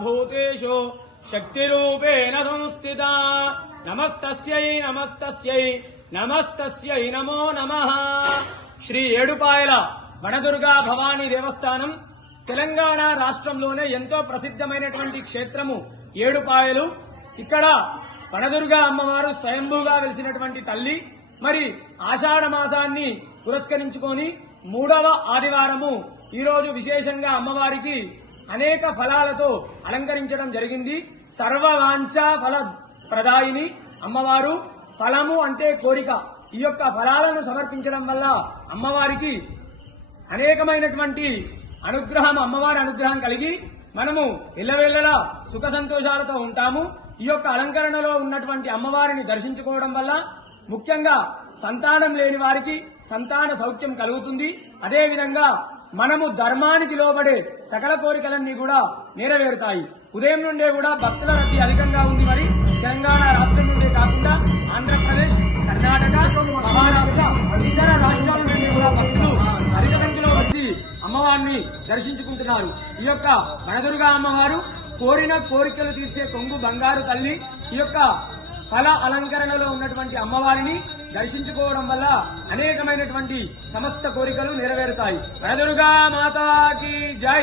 సర్వభూతేషు శక్తిరూపేణ సంస్థితా నమస్తస్యై నమస్తస్యై నమస్తస్యై నమో నమః. శ్రీ ఏడుపాయల వనదుర్గా భవానీ దేవస్థానం తెలంగాణ రాష్ట్రంలోనే ఎంతో ప్రసిద్ధమైనటువంటి క్షేత్రము ఏడుపాయలు. ఇక్కడ వనదుర్గా అమ్మవారు స్వయంభూగా వెలిసినటువంటి తల్లి. మరి ఆషాఢ మాసాన్ని పురస్కరించుకొని 3వ ఆదివారము ఈరోజు విశేషంగా అమ్మవారికి అనేక ఫలాలతో అలంకరించడం జరిగింది. సర్వవాంఛ ఫల ప్రదాయిని అమ్మవారు. ఫలము అంటే కోరిక. ఈ యొక్క ఫలాలను సమర్పించడం వల్ల అమ్మవారికి అనేకమైనటువంటి అనుగ్రహం, అమ్మవారి అనుగ్రహం కలిగి మనము ఎల్లవేళలా సుఖ సంతోషాలతో ఉంటాము. ఈ యొక్క అలంకరణలో ఉన్నటువంటి అమ్మవారిని దర్శించుకోవడం వల్ల ముఖ్యంగా సంతానం లేని వారికి సంతాన సౌఖ్యం కలుగుతుంది. అదేవిధంగా మనము ధర్మానికి లోబడే సకల కోరికలన్నీ కూడా నెరవేరుతాయి. ఉదయం నుండే కూడా భక్తుల రద్దీ అధికంగా ఉంది. మరి తెలంగాణ రాష్ట్రం నుండే కాకుండా ఆంధ్రప్రదేశ్, కర్ణాటక, మహారాష్ట్ర ఇతర రాష్ట్రాల నుండి కూడా భక్తులు అధిక సంఖ్యలో వచ్చి అమ్మవారిని దర్శించుకుంటున్నారు. ఈ యొక్క వనదుర్గా అమ్మవారు కోరిన కోరికలు తీర్చే కొంగు బంగారు తల్లి. ఈ యొక్క ఫల అలంకరణలో ఉన్నటువంటి అమ్మవారిని దర్శించుకోవడం వల్ల అనేకమైనటువంటి సమస్త కోరికలు నెరవేరుతాయి. వనదుర్గా మాతాకి జై.